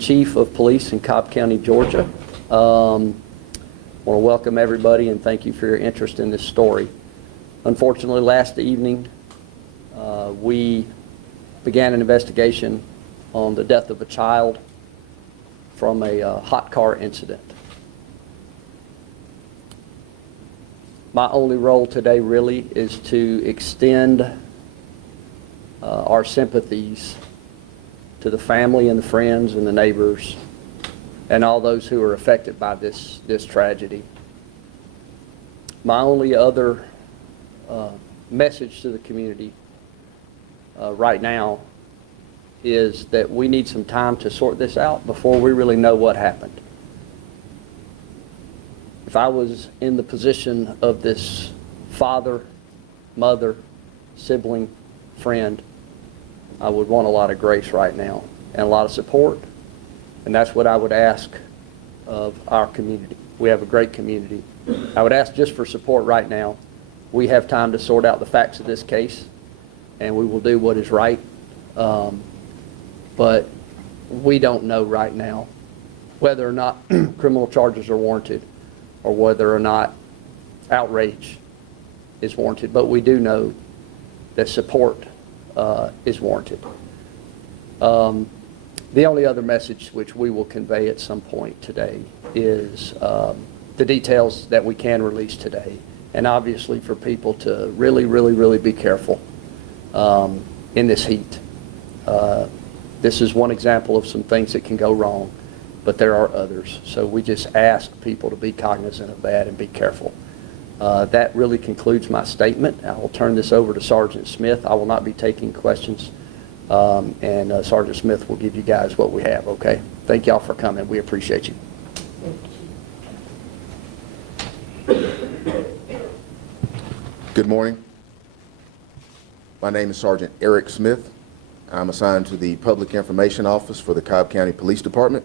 Chief of Police in Cobb County, Georgia. I want to welcome everybody and thank you for your interest in this story. Unfortunately, last evening, we began an investigation on the death of a child from a hot car incident. My only role today really is to extend our sympathies to the family and the friends and the neighbors and all those who are affected by this tragedy. My only other message to the community right now is that we need some time to sort this out before we really know what happened. If I was in the position of this father, mother, sibling, friend, I would want a lot of grace right now and a lot of support, and that's what I would ask of our community. We have a great community. I would ask just for support right now. We have time to sort out the facts of this case, and we will do what is right, but we don't know right now whether or not criminal charges are warranted or whether or not outrage is warranted, but we do know that support is warranted. The only other message which we will convey at some point today is the details that we can release today, and obviously for people to really be careful in this heat. This is one example of some things that can go wrong, but there are others. So we just ask people to be cognizant of that and be careful. That really concludes my statement. I will turn this over to Sergeant Smith. I will not be taking questions, and Sergeant Smith will give you guys what we have, okay? Thank y'all for coming. We appreciate you. Good morning. My name is Sergeant Eric Smith. I'm assigned to the Public Information Office for the Cobb County Police Department.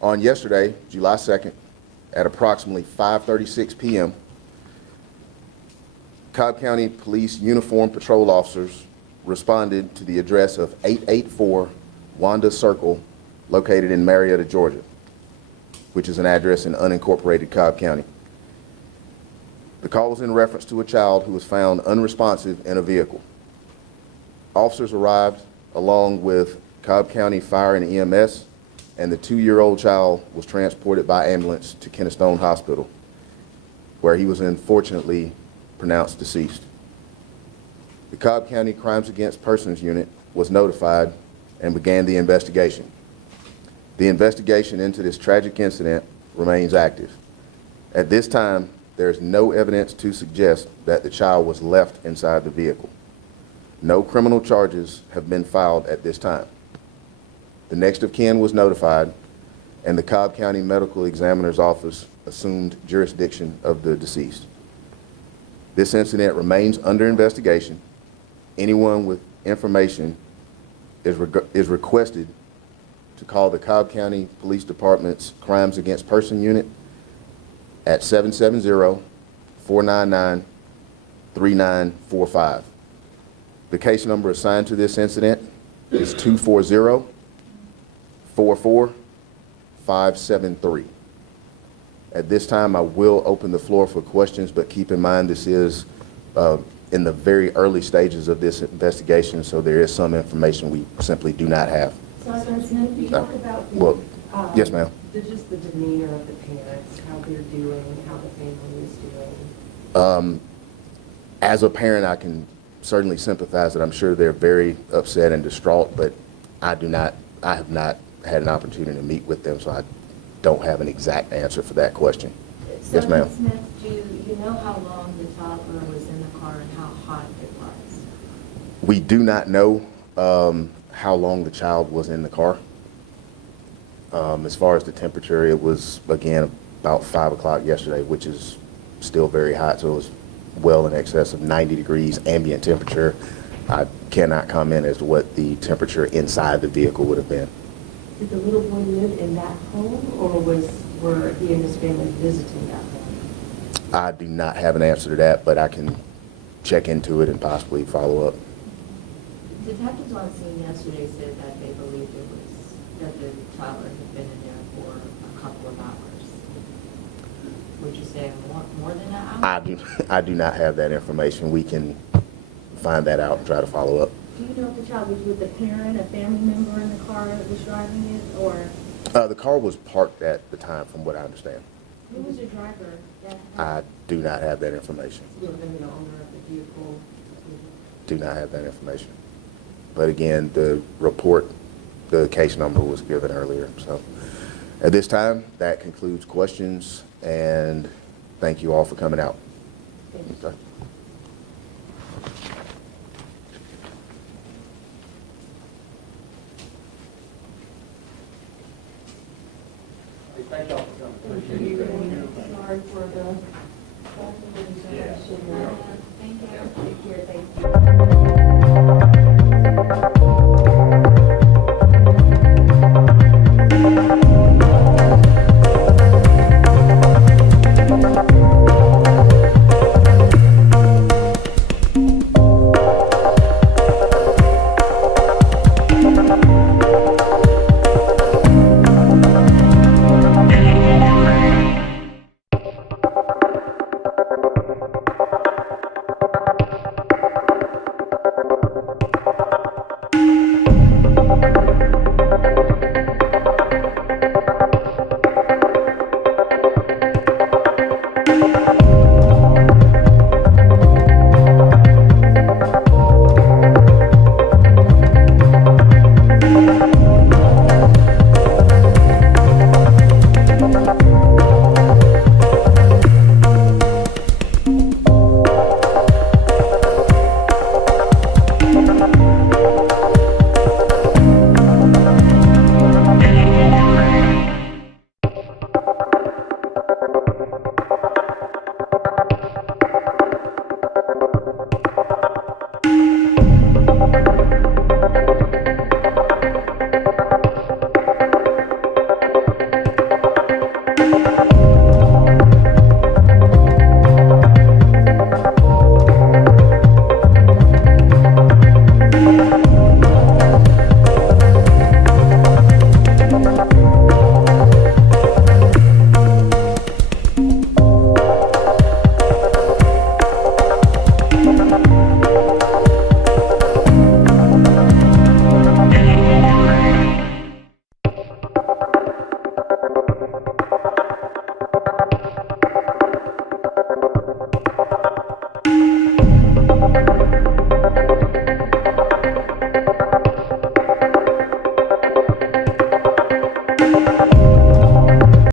On yesterday, July 2nd, at approximately 5:36 p.m., Cobb County Police uniformed patrol officers responded to the address of 884 Wanda Circle, located in Marietta, Georgia, which is an address in unincorporated Cobb County. The call was in reference to a child who was found unresponsive in a vehicle. Officers arrived along with Cobb County Fire and EMS, and the 2-year-old child was transported by ambulance to Kennestone Hospital, where he was unfortunately pronounced deceased. The Cobb County Crimes Against Persons Unit was notified and began the investigation. The investigation into this tragic incident remains active. At this time, there is no evidence to suggest that the child was left inside the vehicle. No criminal charges have been filed at this time. The next of kin was notified, and the Cobb County Medical Examiner's Office assumed jurisdiction of the deceased. This incident remains under investigation. Anyone with information is requested to call the Cobb County Police Department's Crimes Against Person Unit at 770-499-3945. The case number assigned to this incident is 240-44573. At this time, I will open the floor for questions, but keep in mind this is in the very early stages of this investigation, so there is some information we simply do not have. Sergeant Smith, you talk about yes, ma'am. Just the demeanor of the parents, how they're doing, how the family is doing. As a parent, I can certainly sympathize that I'm sure they're very upset and distraught, but I have not had an opportunity to meet with them, so I don't have an exact answer for that question. Yes, ma'am. Smith, do you know how long the toddler was in the car and how hot it was? We do not know how long the child was in the car. As far as the temperature, it was, again, about 5 o'clock yesterday, which is still very hot, so it was well in excess of 90 degrees ambient temperature. I cannot comment as to what the temperature inside the vehicle would have been. Did the little boy live in that home, or were he and his family visiting that home? I do not have an answer to that, but I can check into it and possibly follow up. Detectives on scene yesterday said that they believed it was that the toddler had been in there for a couple of hours. Would you say more than an hour? I do not have that information. We can find that out and try to follow up. Do you know if the child was with a parent, a family member in the car that was driving it, or The car was parked at the time, from what I understand. who was the driver? I do not have that information. Would have been the owner of the vehicle. Do not have that information. But again, the report, the case number was given earlier. So at this time, that concludes questions, and thank you all for coming out. Okay. Thank y'all for coming. Sorry for the. Thank you.